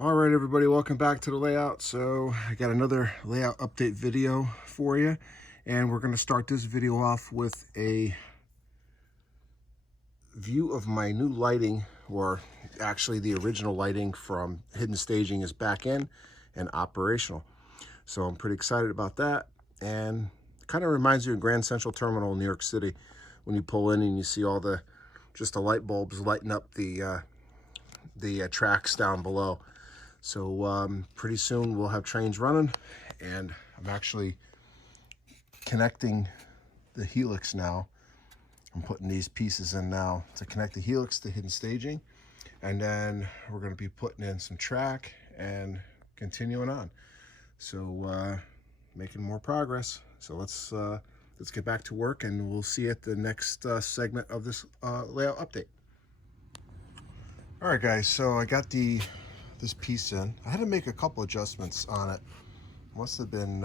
All right, everybody, welcome back to the layout. So I got another layout update video for you, and we're going to start this video off with a view of my new lighting, or actually the original lighting from Hidden Staging is back in and operational. So I'm pretty excited about that, and it kind of reminds you of Grand Central Terminal in New York City when you pull in and you see all the light bulbs lighting up the tracks down below. So pretty soon we'll have trains running, and I'm actually connecting the helix now. I'm putting these pieces in now to connect the helix to Hidden Staging, and then we're going to be putting in some track and continuing on. So making more progress. So let's get back to work, and we'll see you at the next segment of this layout update. All right, guys. So I got this piece in. I had to make a couple adjustments on it. Must have been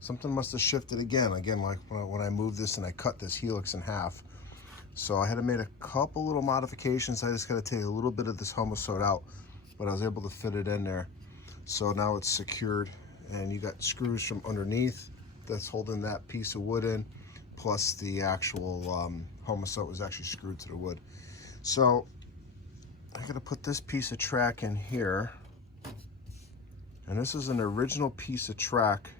something must have shifted again, like when I moved this and I cut this helix in half. So I had to make a couple little modifications. I just got to take a little bit of this homosote out, but I was able to fit it in there. So now it's secured, and you got screws from underneath that's holding that piece of wood in, plus the actual homosote was actually screwed to the wood. So I gotta put this piece of track in here, and this is an original piece of track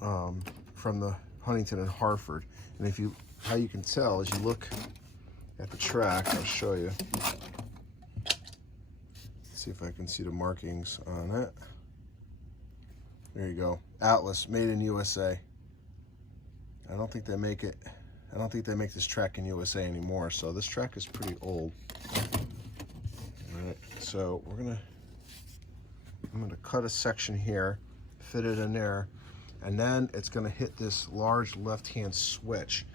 from the Huntington and Hartford. And how you can tell as you look at the track, I'll show you. See if I can see the markings on it. There you go. Atlas, made in USA. I don't think they make this track in USA anymore, so this track is pretty old. All right, so I'm gonna cut a section here, fit it in there, and then it's gonna hit this large left-hand switch.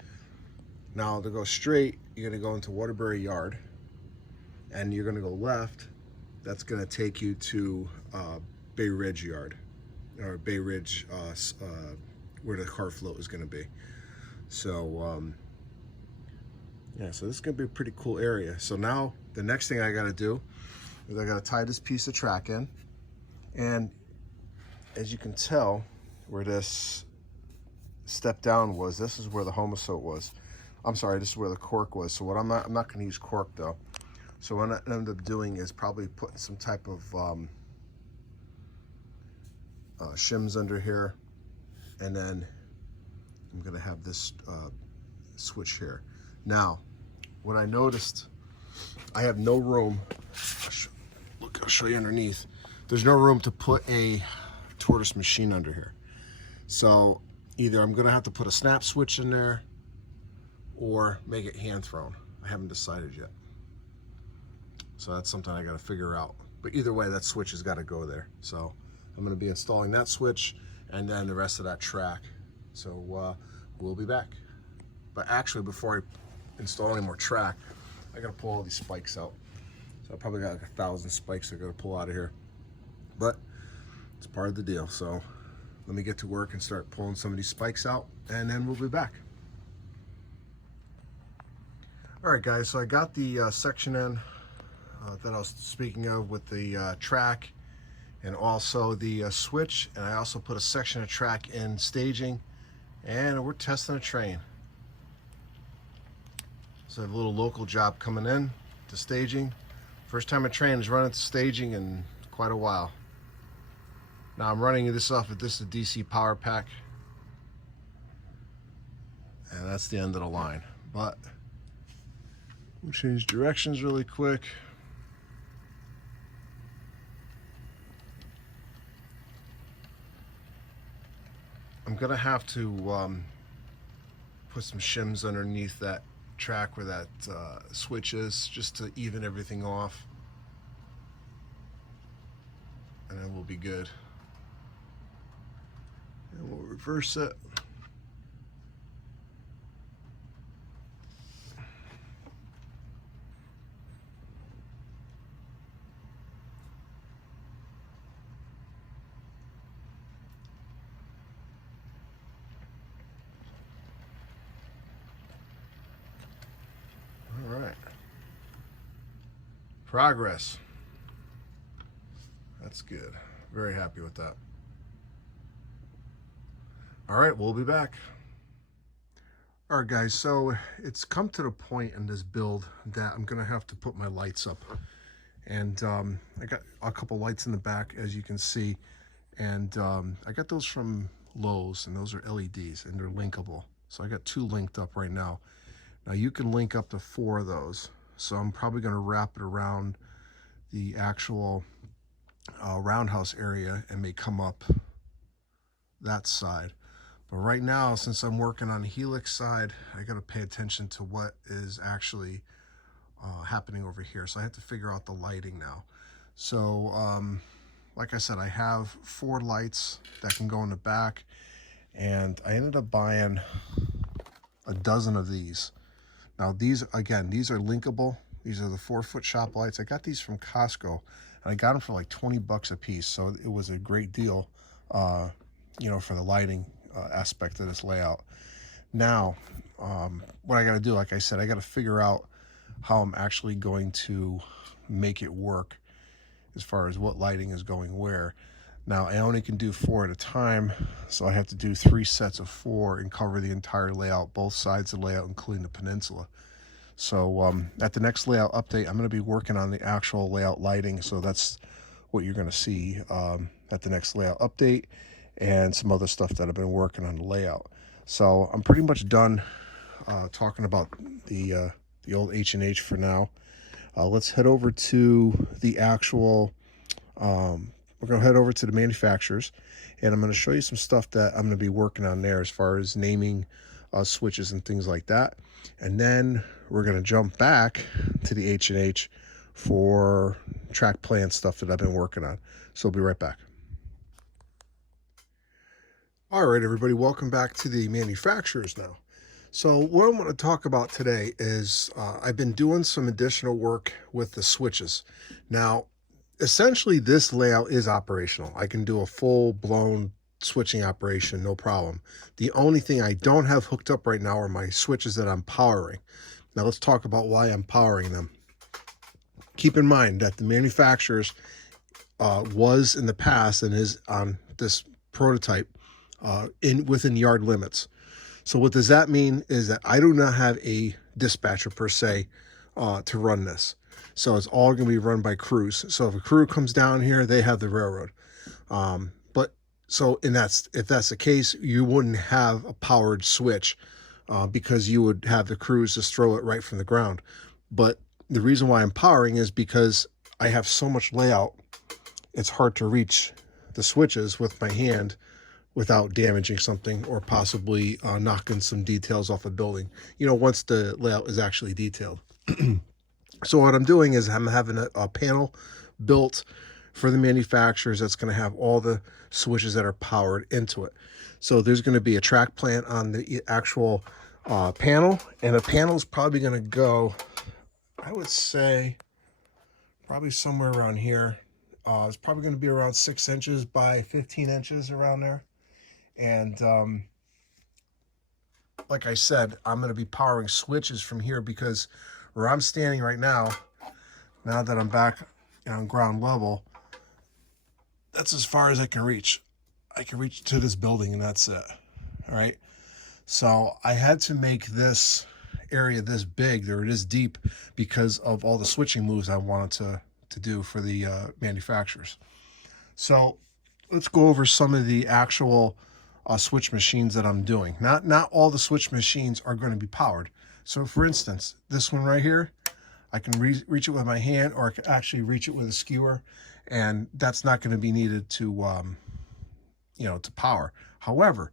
Now to go straight, you're gonna go into Waterbury Yard, and you're gonna go left. That's gonna take you to Bay Ridge Yard, or Bay Ridge, where the car float is gonna be. So yeah, so this is gonna be a pretty cool area. So now the next thing I gotta do is I gotta tie this piece of track in, and as you can tell, where this step down was, this is where the homosote was. I'm sorry, this is where the cork was. So what I'm not going to use cork though. So what I end up doing is probably putting some type of shims under here, and then I'm going to have this switch here. Now, what I noticed, I have no room. Look, I'll show you underneath. There's no room to put a tortoise machine under here. So either I'm gonna have to put a snap switch in there or make it hand thrown. I haven't decided yet. So that's something I gotta figure out. But either way, that switch has gotta go there. So I'm gonna be installing that switch and then the rest of that track. So we'll be back. But actually, before I install any more track, I gotta pull all these spikes out. So I probably got like 1,000 spikes I gotta pull out of here. But it's part of the deal. So let me get to work and start pulling some of these spikes out, and then we'll be back. All right, guys, so I got the section in that I was speaking of with the track and also the switch, and I also put a section of track in staging, and we're testing a train. So I have a little local job coming in to staging. First time a train is running to staging in quite a while. Now I'm running this off of this DC power pack, and that's the end of the line. But we'll change directions really quick. I'm gonna have to put some shims underneath that track where that switch is, just to even everything off, and then we'll be good. And we'll reverse it. All right. Progress. That's good. Very happy with that. All right, we'll be back. All right, guys, so it's come to the point in this build that I'm gonna have to put my lights up. And I got a couple lights in the back, as you can see. And I got those from Lowe's, and those are LEDs, and they're linkable. So I got 2 linked up right now. Now you can link up to 4 of those. So I'm probably gonna wrap it around the actual roundhouse area and may come up that side. But right now, since I'm working on the helix side, I got to pay attention to what is actually happening over here. So I have to figure out the lighting now. So like I said, I have 4 lights that can go in the back, and I ended up buying a dozen of these. Now these, again, these are linkable. These are the 4-foot shop lights. I got these from Costco, and I got them for like 20 bucks a piece. So it was a great deal, you know, for the lighting aspect of this layout. Now, what I got to do, like I said, I got to figure out how I'm actually going to make it work as far as what lighting is going where. Now, I only can do 4 at a time, so I have to do 3 sets of 4 and cover the entire layout, both sides of the layout, including the peninsula. So at the next layout update, I'm going to be working on the actual layout lighting, so that's what you're going to see at the next layout update, and some other stuff that I've been working on the layout. So I'm pretty much done talking about the old H&H for now. Let's head over to the actual, we're going to head over to the manufacturers, and I'm going to show you some stuff that I'm going to be working on there as far as naming switches and things like that. And then we're going to jump back to the H&H for track plan stuff that I've been working on. So I'll be right back. All right, everybody, welcome back to the manufacturers now. So what I'm going to talk about today is I've been doing some additional work with the switches. Now, essentially, this layout is operational. I can do a full-blown switching operation, no problem. The only thing I don't have hooked up right now are my switches that I'm powering. Now, let's talk about why I'm powering them. Keep in mind that the manufacturers was in the past and is on this prototype within yard limits. So what does that mean is that I do not have a dispatcher per se to run this. So it's all going to be run by crews. So if a crew comes down here, they have the railroad. If that's the case, you wouldn't have a powered switch because you would have the crews just throw it right from the ground. But the reason why I'm powering is because I have so much layout, it's hard to reach the switches with my hand without damaging something or possibly knocking some details off a building, you know, once the layout is actually detailed. So what I'm doing is I'm having a panel built for the manufacturers that's going to have all the switches that are powered into it. So there's going to be a track plan on the actual panel, and the panel is probably going to go, I would say, probably somewhere around here. It's probably going to be around 6 inches by 15 inches around there. And like I said, I'm going to be powering switches from here because where I'm standing right now, now that I'm back on ground level, that's as far as I can reach. I can reach to this building and that's it. All right. So I had to make this area this big, there it is deep, because of all the switching moves I wanted to do for the manufacturers. So let's go over some of the actual switch machines that I'm doing. Not all the switch machines are going to be powered. So for instance, this one right here, I can reach it with my hand, or I can actually reach it with a skewer, and that's not going to be needed to, you know, to power. However,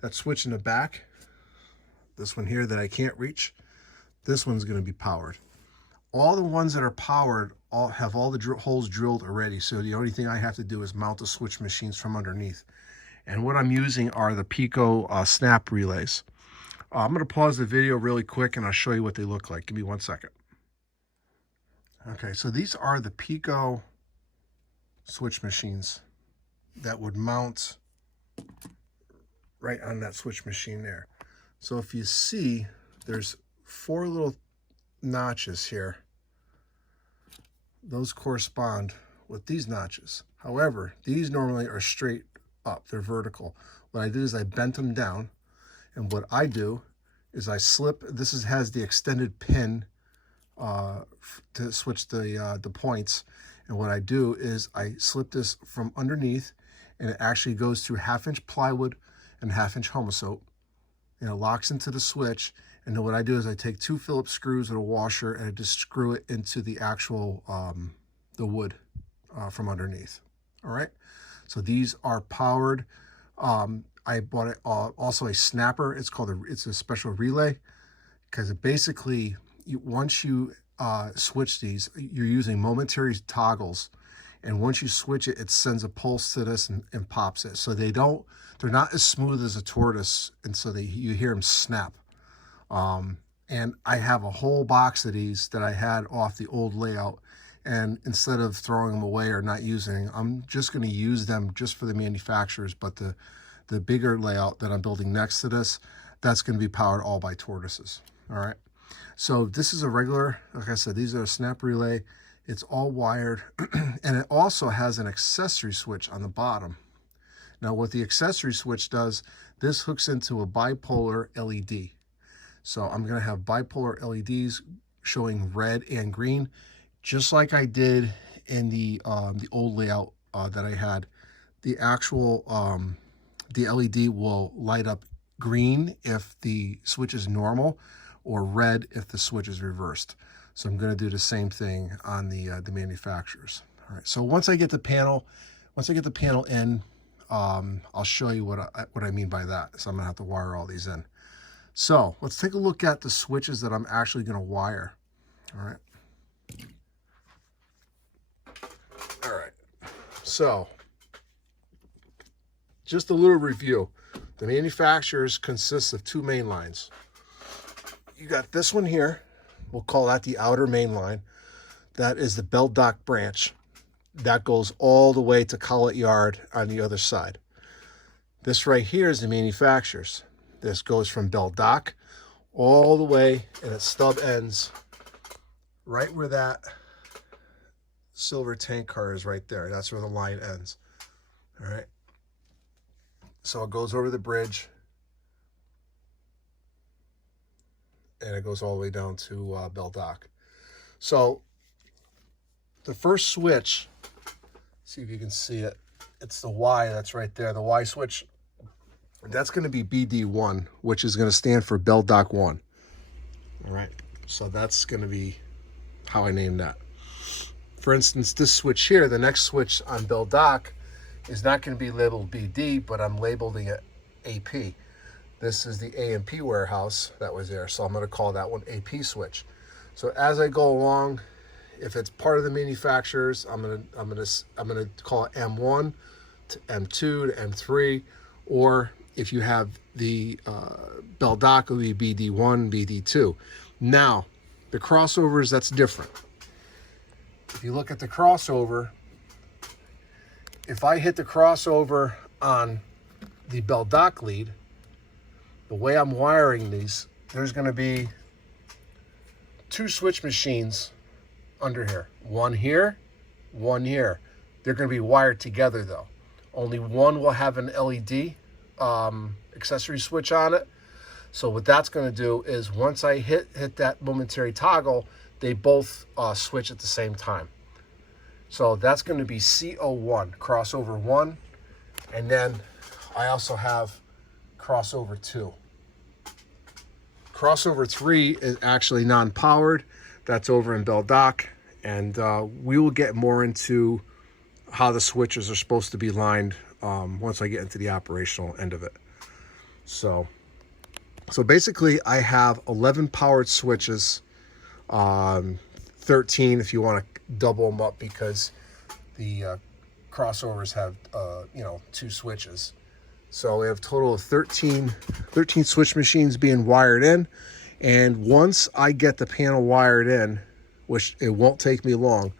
that switch in the back, this one here that I can't reach, this one's going to be powered. All the ones that are powered have all the holes drilled already, so the only thing I have to do is mount the switch machines from underneath. And what I'm using are the Pico snap relays. I'm going to pause the video really quick and I'll show you what they look like. Give me 1 second. Okay, so these are the Pico switch machines that would mount right on that switch machine there. So if you see, there's 4 little notches here. Those correspond with these notches. However, these normally are straight up, they're vertical. What I did is I bent them down, and what I do is I slip, has the extended pin to switch the points, and what I do is I slip this from underneath, and it actually goes through 1/2-inch plywood and 1/2-inch Homosoap, and it locks into the switch. And then what I do is I take 2 Phillips screws and a washer, and I just screw it into the actual the wood from underneath. All right, so these are powered. I bought it also a snapper. It's a special relay, because it basically, once you switch these, you're using momentary toggles, and once you switch it, it sends a pulse to this and pops it. So they're not as smooth as a tortoise, and so you hear them snap. And I have a whole box of these that I had off the old layout, and instead of throwing them away or not using, I'm just going to use them just for the manufacturers. But the bigger layout that I'm building next to this, that's going to be powered all by tortoises. All right, so this is a regular, like I said, these are a snap relay. It's all wired, and it also has an accessory switch on the bottom. Now what the accessory switch does, this hooks into a bipolar LED. So I'm going to have bipolar LEDs showing red and green, just like I did in the old layout that I had. The actual the LED will light up green if the switch is normal, or red if the switch is reversed. So I'm going to do the same thing on the manufacturers. All right. So once I get the panel in, I'll show you what I mean by that. So I'm going to have to wire all these in. So let's take a look at the switches that I'm actually going to wire. All right. All right. So just a little review. The manufacturers consist of 2 main lines. You got this one here. We'll call that the outer main line. That is the bell dock branch. That goes all the way to Collet Yard on the other side. This right here is the manufacturers. This goes from bell dock all the way, and it stub ends right where that silver tank car is right there. That's where the line ends. All right. So it goes over the bridge, and it goes all the way down to bell dock. So the first switch, see if you can see it, it's the Y that's right there, the Y switch. That's going to be BD1, which is going to stand for bell dock 1. All right, so that's going to be how I named that. For instance, this switch here, the next switch on bell dock, is not going to be labeled BD, but I'm labeling it AP. This is the AMP warehouse that was there, so I'm going to call that one AP switch. So as I go along, if it's part of the manufacturers, I'm going to call it M1 to M2 to M3, or if you have the bell dock, it will be BD1, BD2. Now, the crossovers, that's different. If you look at the crossover, if I hit the crossover on the bell dock lead, the way I'm wiring these, there's going to be 2 switch machines under here. One here, one here. They're going to be wired together though. Only one will have an LED accessory switch on it. So what that's going to do is once I hit that momentary toggle, they both switch at the same time. So that's going to be CO1, crossover 1, and then I also have crossover 2. Crossover 3 is actually non-powered. That's over in bell dock, and we will get more into how the switches are supposed to be lined once I get into the operational end of it. So basically I have 11 powered switches, 13 if you want to double them up, because the crossovers have 2 switches. So we have a total of 13 switch machines being wired in. And once I get the panel wired in, which it won't take me long,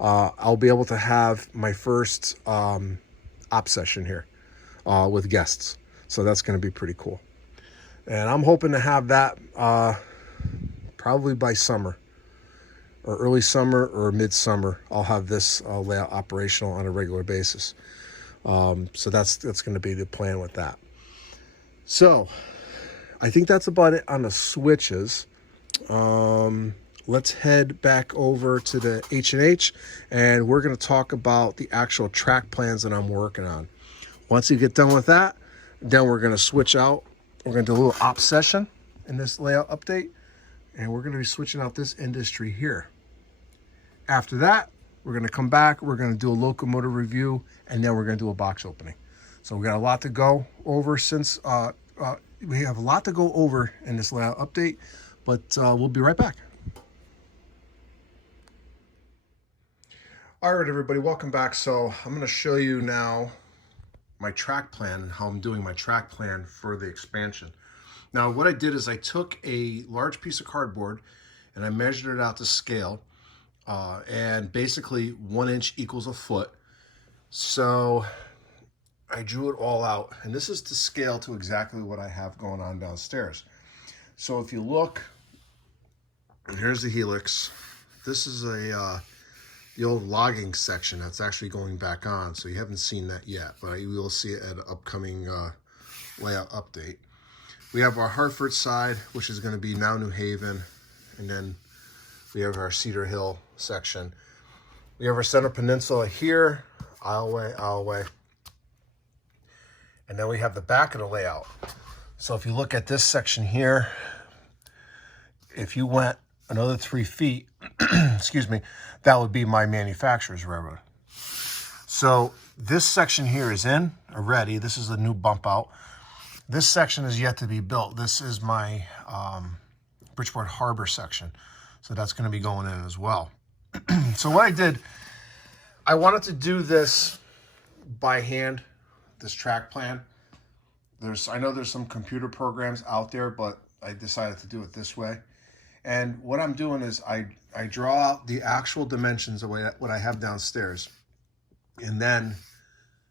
I'll be able to have my first op session here with guests. So that's going to be pretty cool. And I'm hoping to have that probably by summer. or early summer or midsummer, I'll have this layout operational on a regular basis. So that's going to be the plan with that. So I think that's about it on the switches. Let's head back over to the H&H, and we're going to talk about the actual track plans that I'm working on. Once you get done with that, then we're going to switch out. We're going to do a little op session in this layout update, and we're going to be switching out this industry here. After that, we're going to come back, we're going to do a locomotive review, and then we're going to do a box opening. So we got a lot to go over since we have a lot to go over in this layout update, but we'll be right back. All right, everybody, welcome back. So I'm going to show you now my track plan and how I'm doing my track plan for the expansion. Now, what I did is I took a large piece of cardboard and I measured it out to scale, and basically 1 inch equals a foot. So I drew it all out, and this is to scale to exactly what I have going on downstairs. So if you look, here's the helix. This is the old logging section that's actually going back on, so you haven't seen that yet, but you will see it at an upcoming layout update. We have our Hartford side, which is going to be now New Haven, and then we have our Cedar Hill section. We have our Center Peninsula here, Isleway, and then we have the back of the layout. So if you look at this section here, if you went another 3 feet, excuse me, that would be my manufacturer's railroad. So this section here is in already. This is the new bump out. This section is yet to be built. This is my Bridgeport Harbor section. So that's going to be going in as well. So what I did, I wanted to do this by hand, this track plan. I know there's some computer programs out there, but I decided to do it this way. And what I'm doing is I draw out the actual dimensions of what I have downstairs, and then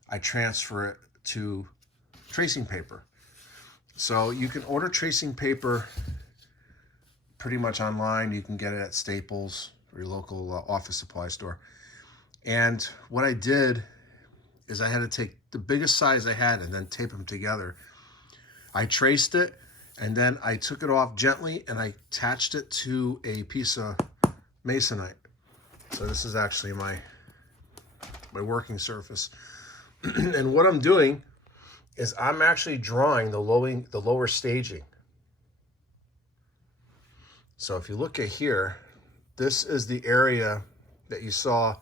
I transfer it to tracing paper. So you can order tracing paper pretty much online. You can get it at Staples or your local office supply store. And what I did is I had to take the biggest size I had and then tape them together. I traced it, and then I took it off gently and I attached it to a piece of masonite. So this is actually my working surface. And what I'm doing is I'm actually drawing the lower staging. So if you look at here, this is the area that you saw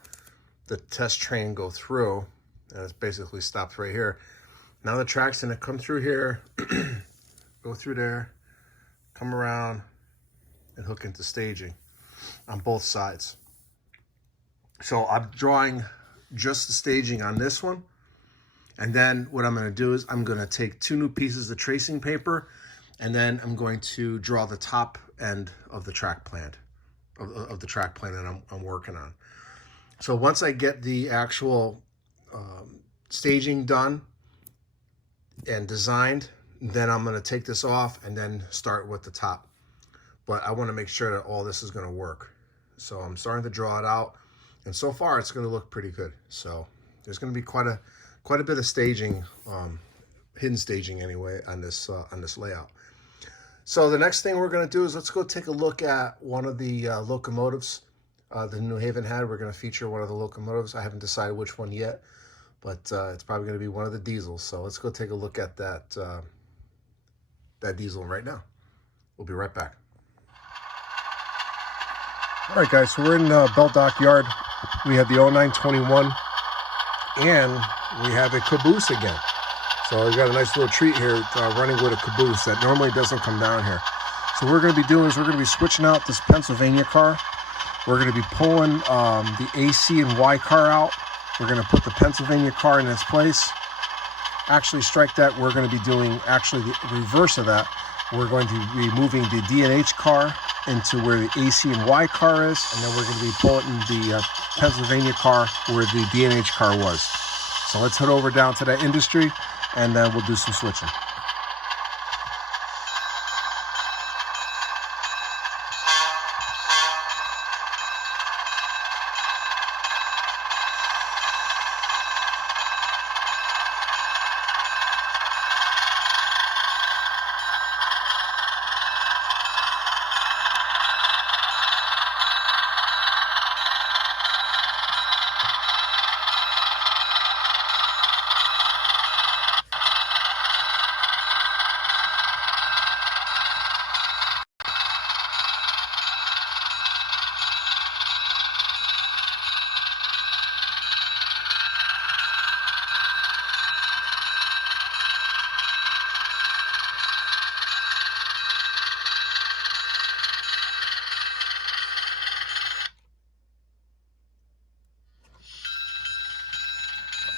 the test train go through, and it's basically stopped right here. Now the track's gonna come through here, go through there, come around, and hook into staging on both sides. So I'm drawing just the staging on this one, and then what I'm going to do is I'm going to take 2 new pieces of tracing paper, and then I'm going to draw the top end of the track plan, of the track plan that I'm working on. So once I get the actual staging done and designed, then I'm going to take this off and then start with the top. But I want to make sure that all this is going to work. So I'm starting to draw it out, and so far it's going to look pretty good. So there's going to be quite a bit of staging, hidden staging anyway, on this layout. So the next thing we're going to do is let's go take a look at one of the locomotives the New Haven had. We're going to feature one of the locomotives. I haven't decided which one yet, but it's probably going to be one of the diesels. So let's go take a look at that diesel right now. We'll be right back. All right, guys, so we're in Bell Dock Yard. We have the 0921, and we have a caboose again. So we got a nice little treat here, running with a caboose that normally doesn't come down here. So what we're going to be doing is we're going to be switching out this Pennsylvania car. We're going to be pulling the AC and Y car out. We're going to put the Pennsylvania car in its place. Actually, strike that. We're going to be doing actually the reverse of that. We're going to be moving the D&H car into where the AC and Y car is, and then we're going to be pulling the Pennsylvania car where the D&H car was. So let's head over down to that industry, and then we'll do some switching.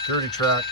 security track.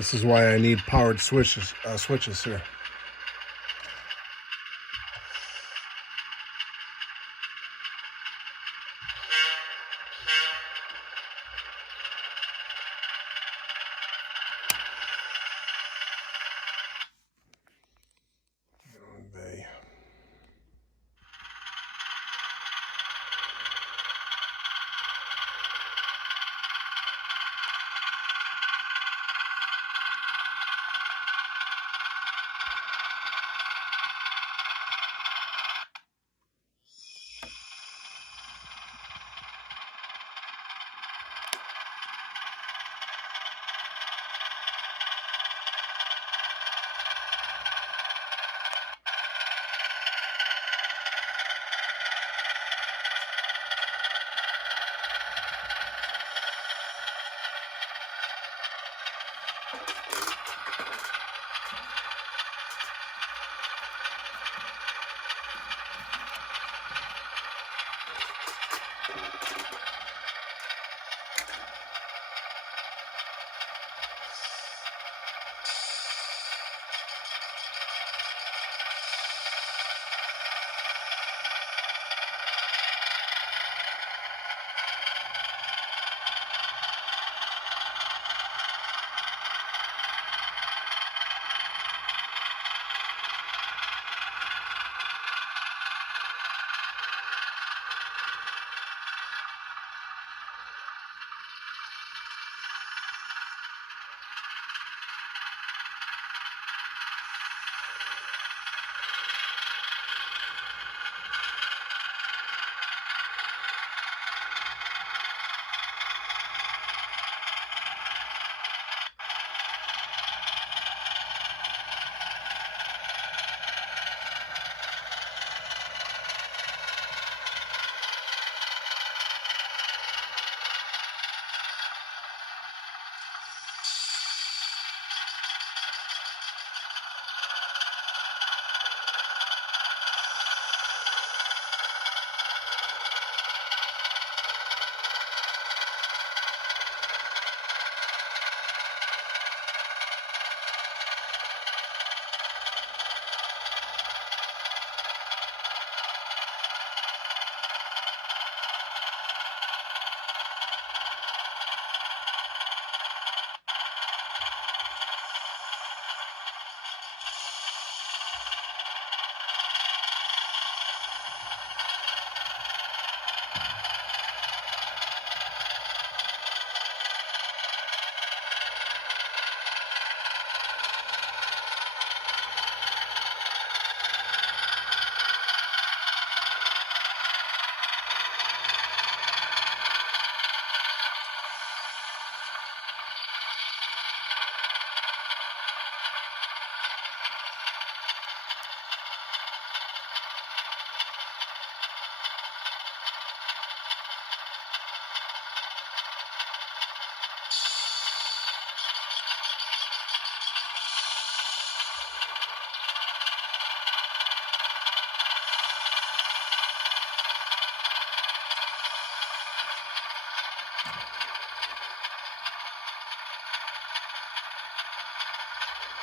This is why I need powered switches here.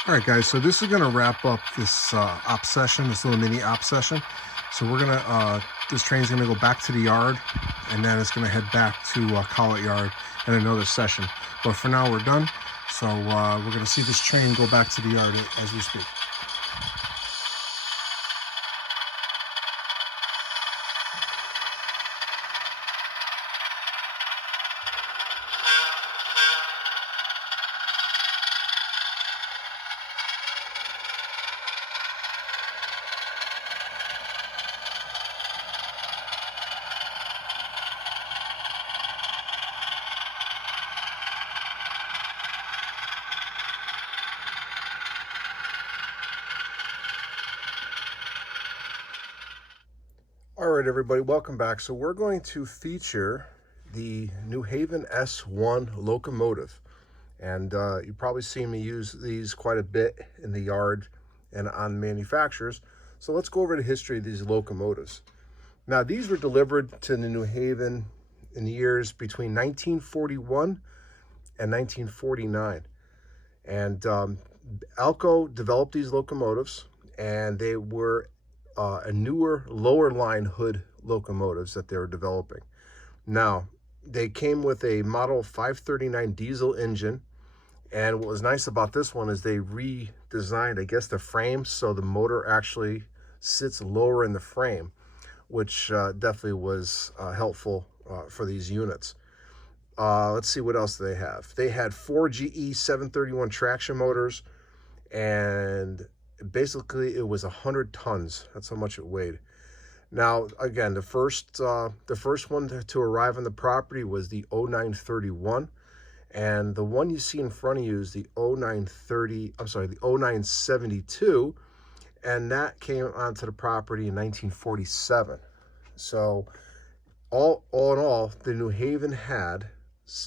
All right, guys, so this is going to wrap up this op session, this little mini op session. So we're going to, this train's going to go back to the yard, and then it's going to head back to Collet Yard in another session. But for now, we're done. So we're going to see this train go back to the yard as we speak. All right, everybody, welcome back. So we're going to feature the New Haven S1 locomotive. And you've probably seen me use these quite a bit in the yard and on manufacturers. So let's go over the history of these locomotives. Now, these were delivered to the New Haven in the years between 1941 and 1949. And Alco developed these locomotives, and they were a newer lower line hood locomotives that they were developing. Now, they came with a model 539 diesel engine, and what was nice about this one is they redesigned, I guess, the frame so the motor actually sits lower in the frame, which definitely was helpful for these units. Let's see, what else do they have? They had 4 GE 731 traction motors, and basically it was 100 tons. That's how much it weighed. Now, again, the first one to arrive on the property was the 0931, and the one you see in front of you is the 0972, and that came onto the property in 1947. So all in all, the New Haven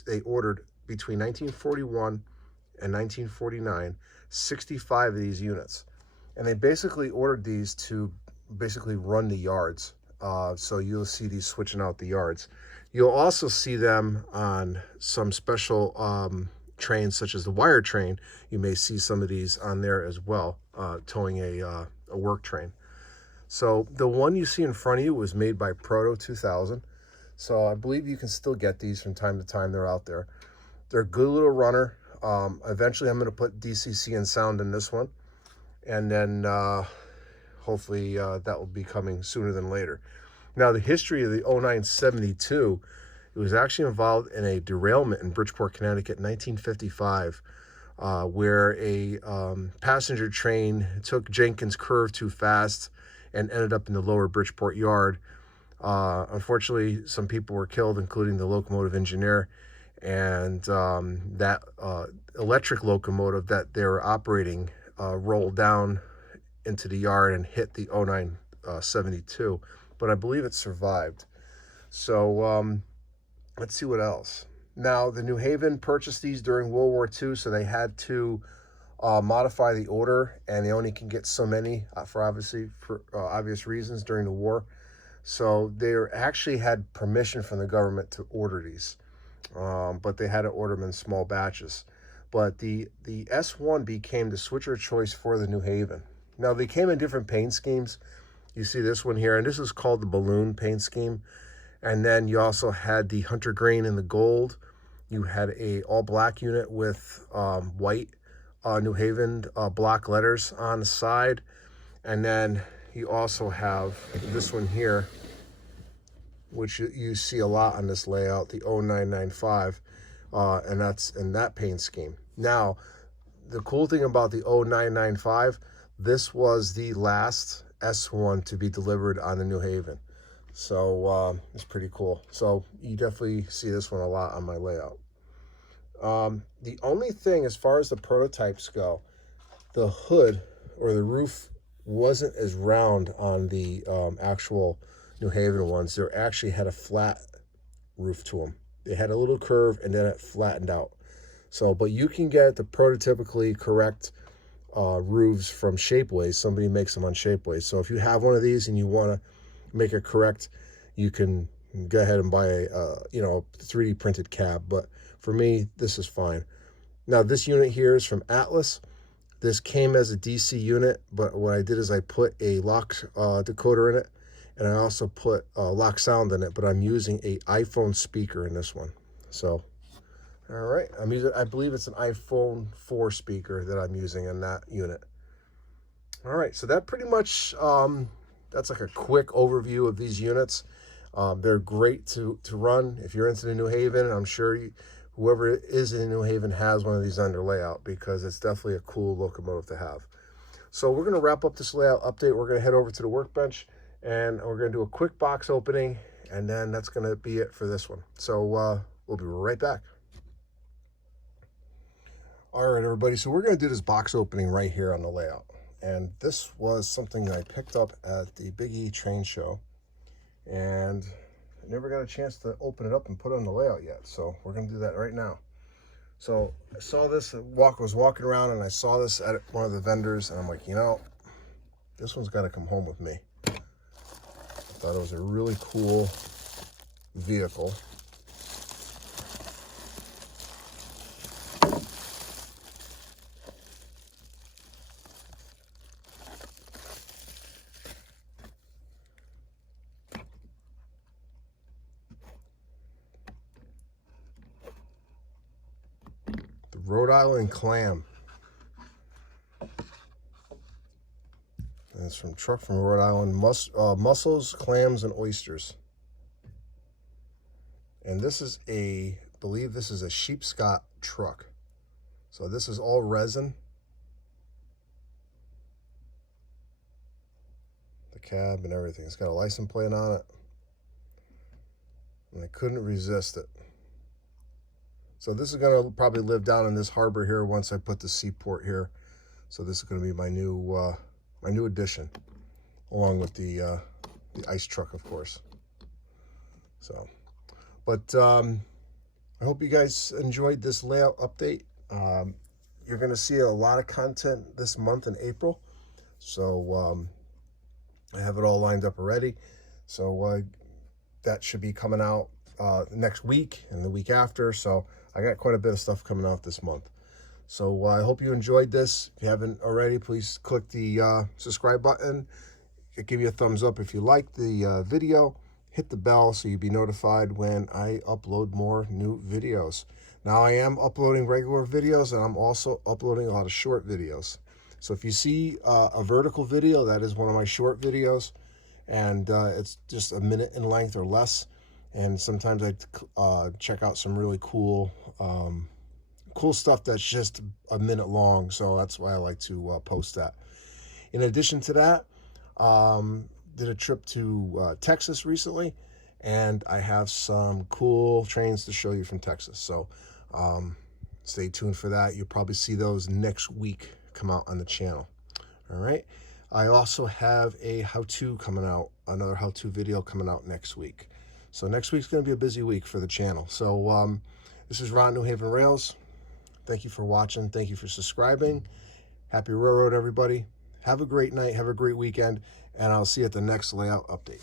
they ordered between 1941 and 1949, 65 of these units. And they basically ordered these to basically run the yards. So you'll see these switching out the yards. You'll also see them on some special trains, such as the wire train. You may see some of these on there as well, towing a work train. So the one you see in front of you was made by Proto 2000. So I believe you can still get these from time to time. They're out there. They're a good little runner. Eventually I'm going to put DCC and sound in this one. And then hopefully that will be coming sooner than later. Now, the history of the 0972, it was actually involved in a derailment in Bridgeport, Connecticut in 1955, where a passenger train took Jenkins Curve too fast and ended up in the lower Bridgeport yard. Unfortunately, some people were killed, including the locomotive engineer, and that electric locomotive that they were operating rolled down into the yard and hit the 0972, but I believe it survived. So let's see what else. Now, the New Haven purchased these during World War II, so they had to modify the order, and they only can get so many for obvious reasons during the war. So they actually had permission from the government to order these, but they had to order them in small batches. But the S1 became the switcher choice for the New Haven. Now, they came in different paint schemes. You see this one here, and this is called the balloon paint scheme. And then you also had the hunter green and the gold. You had a all black unit with white New Haven block letters on the side. And then you also have this one here, which you see a lot on this layout, the 0995. And that's in that paint scheme. Now, the cool thing about the 0995, this was the last S1 to be delivered on the New Haven. So it's pretty cool. So you definitely see this one a lot on my layout. The only thing, as far as the prototypes go, the hood or the roof wasn't as round on the actual New Haven ones. They actually had a flat roof to them. They had a little curve and then it flattened out. So, but you can get the prototypically correct roofs from Shapeways. Somebody makes them on Shapeways. So if you have one of these and you want to make it correct, you can go ahead and buy a 3D printed cab. But for me, this is fine. Now, this unit here is from Atlas. This came as a DC unit, but what I did is I put a lock decoder in it, and I also put lock sound in it, but I'm using a iPhone speaker in this one. So, all right, I'm using, I believe it's an iPhone 4 speaker that I'm using in that unit. All right, so that pretty much, that's like a quick overview of these units. They're great to run if you're into the New Haven, and I'm sure whoever is in New Haven has one of these on their layout, because it's definitely a cool locomotive to have. So we're going to wrap up this layout update. We're going to head over to the workbench, and we're going to do a quick box opening, and then that's going to be it for this one. So we'll be right back. All right, everybody, so we're going to do this box opening right here on the layout. And this was something that I picked up at the Big E train show, and I never got a chance to open it up and put it on the layout yet. So we're going to do that right now. So I saw this, was walking around, and I saw this at one of the vendors, and I'm like, you know, this one's got to come home with me. I thought it was a really cool vehicle. Rhode Island clam. And it's from truck from Rhode Island. Mussels, clams, and oysters. And this is I believe this is a Sheepscot truck. So this is all resin. The cab and everything. It's got a license plate on it. And I couldn't resist it. So this is going to probably live down in this harbor here once I put the seaport here. So this is going to be my new addition, along with the ice truck, of course. So, but I hope you guys enjoyed this layout update. You're going to see a lot of content this month in April. So I have it all lined up already. So that should be coming out next week and the week after. So I got quite a bit of stuff coming out this month. So I hope you enjoyed this. If you haven't already, please click the subscribe button. Give you a thumbs up if you like the video. Hit the bell so you'll be notified when I upload more new videos. Now I am uploading regular videos, and I'm also uploading a lot of short videos. So if you see a vertical video, that is one of my short videos, and it's just a minute in length or less. And sometimes I check out some really cool stuff that's just a minute long. So that's why I like to post that. In addition to that, did a trip to Texas recently, and I have some cool trains to show you from Texas. So stay tuned for that. You'll probably see those next week come out on the channel. All right. I also have a how-to coming out, another how-to video coming out next week. So next week's going to be a busy week for the channel. So this is Ron, New Haven Rails. Thank you for watching. Thank you for subscribing. Happy railroad, everybody. Have a great night. Have a great weekend. And I'll see you at the next layout update.